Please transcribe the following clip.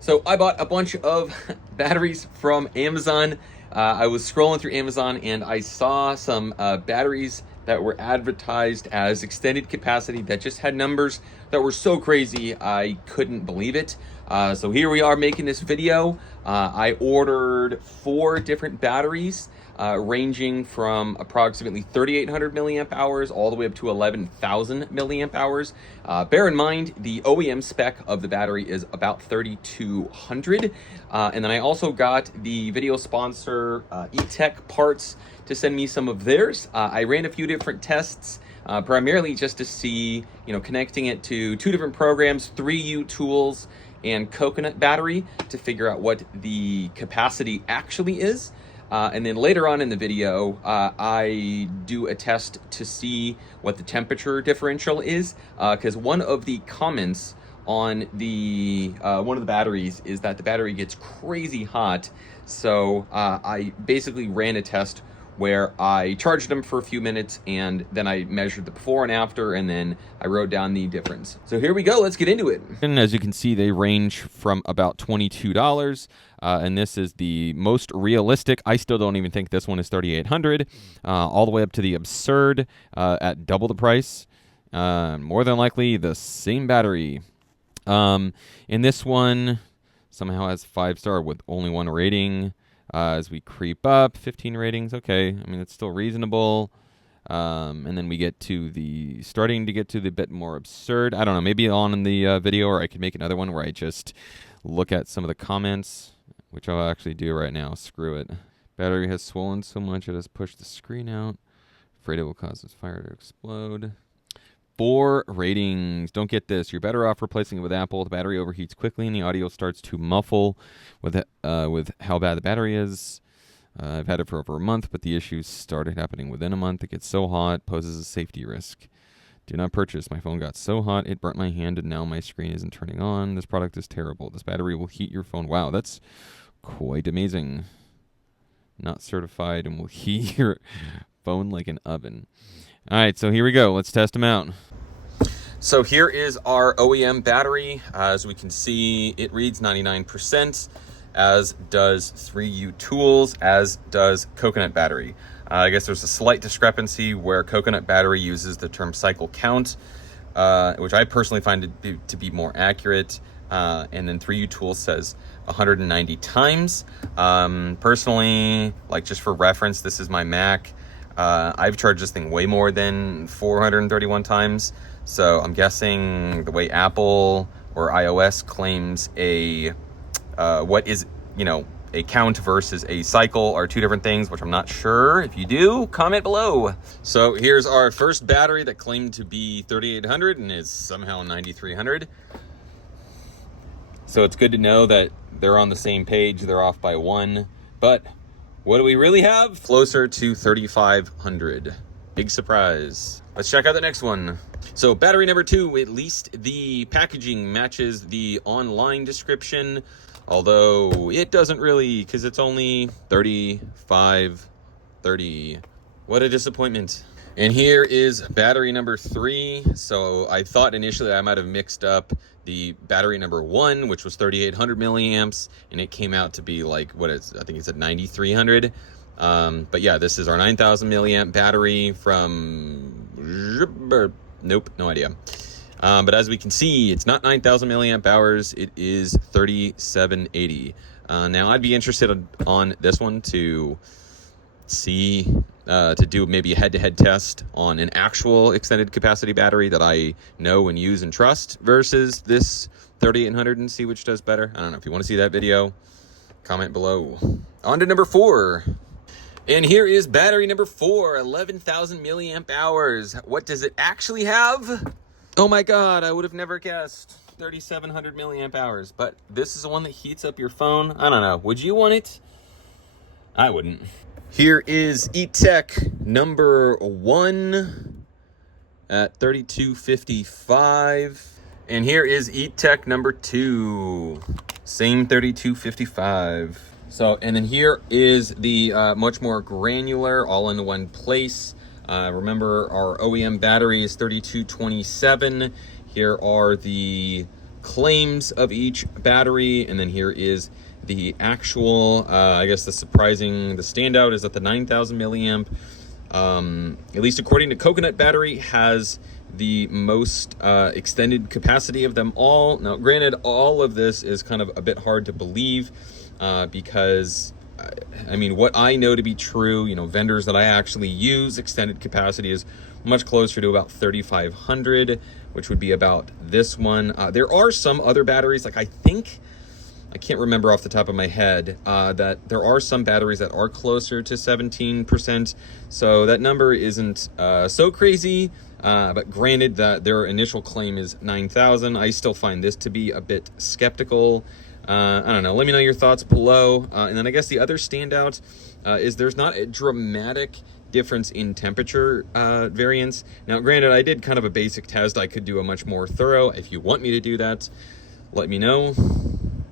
So I bought a bunch of batteries from Amazon. I was scrolling through Amazon and I saw some batteries that were advertised as extended capacity that just had numbers that were so crazy I couldn't believe it. So here we are making this video. I ordered 4 different batteries ranging from approximately 3,800 milliamp hours all the way up to 11,000 milliamp hours. Bear in mind, the OEM spec of the battery is about 3,200. And then I also got the video sponsor eTech Parts to send me some of theirs. I ran a few different tests, primarily just to see, connecting it to 2 different programs, 3U tools and coconut battery, to figure out what the capacity actually is. And then later on in the video, I do a test to see what the temperature differential is, because one of the comments on the one of the batteries is that the battery gets crazy hot. So I basically ran a test where I charged them for a few minutes and then I measured the before and after, and then I wrote down the difference. So here we go, let's get into it. And as you can see, they range from about $22, and this is the most realistic. I still don't even think this one is 3,800, all the way up to the absurd at double the price. More than likely the same battery. And this one somehow has 5-star with only 1 rating. As we creep up, 15 ratings, okay. I mean, it's still reasonable. And then we get to starting to get to the bit more absurd. I don't know, maybe on in the video, or I could make another one where I just look at some of the comments, which I'll actually do right now. Screw it. Battery has swollen so much it has pushed the screen out. Afraid it will cause this fire to explode. 4 ratings. Don't get this. You're better off replacing it with Apple. The battery overheats quickly and the audio starts to muffle with how bad the battery is. I've had it for over a month, but the issues started happening within a month. It gets so hot, poses a safety risk. Do not purchase. My phone got so hot, it burnt my hand, and now my screen isn't turning on. This product is terrible. This battery will heat your phone. Wow, that's quite amazing. Not certified and will heat your phone like an oven. All right, so here we go. Let's test them out. So here is our OEM battery. As we can see, it reads 99%, as does 3U tools, as does coconut battery. I guess there's a slight discrepancy where coconut battery uses the term cycle count, which I personally find to be more accurate. And then 3U tools says 190 times. Personally, like just for reference, this is my Mac. I've charged this thing way more than 431 times. So I'm guessing the way Apple or iOS claims what is, a count versus a cycle are 2 different things, which I'm not sure. If you do, comment below. So here's our first battery that claimed to be 3,800 and is somehow 9,300. So it's good to know that they're on the same page. They're off by 1, but what do we really have? Closer to 3,500. Big surprise. Let's check out the next one. So battery number 2, at least the packaging matches the online description, although it doesn't really, because it's only 3,530. What a disappointment. And here is battery number 3. So I thought initially I might have mixed up the battery number 1, which was 3,800 milliamps, and it came out to be like, I think it said 9,300. But yeah, this is our 9,000 milliamp battery from, nope, no idea. But as we can see, it's not 9,000 milliamp hours, it is 3,780. Now I'd be interested on this one to see, to do maybe a head-to-head test on an actual extended capacity battery that I know and use and trust versus this 3,800 and see which does better. I don't know. If you want to see that video, comment below. On to number 4. And here is battery number 4, 11,000 milliamp hours. What does it actually have? Oh my God, I would have never guessed. 3,700 milliamp hours. But this is the one that heats up your phone. I don't know. Would you want it? I wouldn't. Here is eTech number 1 at 3,255. And here is eTech number 2. Same 3,255. So, and then here is the much more granular, all in one place. Remember, our OEM battery is 3,227. Here are the claims of each battery, and then here is the actual, I guess the standout is that the 9,000 milliamp, at least according to Coconut Battery, has the most extended capacity of them all. Now, granted, all of this is kind of a bit hard to believe because, I mean, what I know to be true, you know, vendors that I actually use, extended capacity is much closer to about 3,500, which would be about this one. There are some other batteries, like I can't remember off the top of my head, that there are some batteries that are closer to 17%. So that number isn't so crazy, but granted that their initial claim is 9,000, I still find this to be a bit skeptical. I don't know, let me know your thoughts below. And then I guess the other standout is there's not a dramatic difference in temperature variance. Now, granted, I did kind of a basic test. I could do a much more thorough. If you want me to do that, let me know.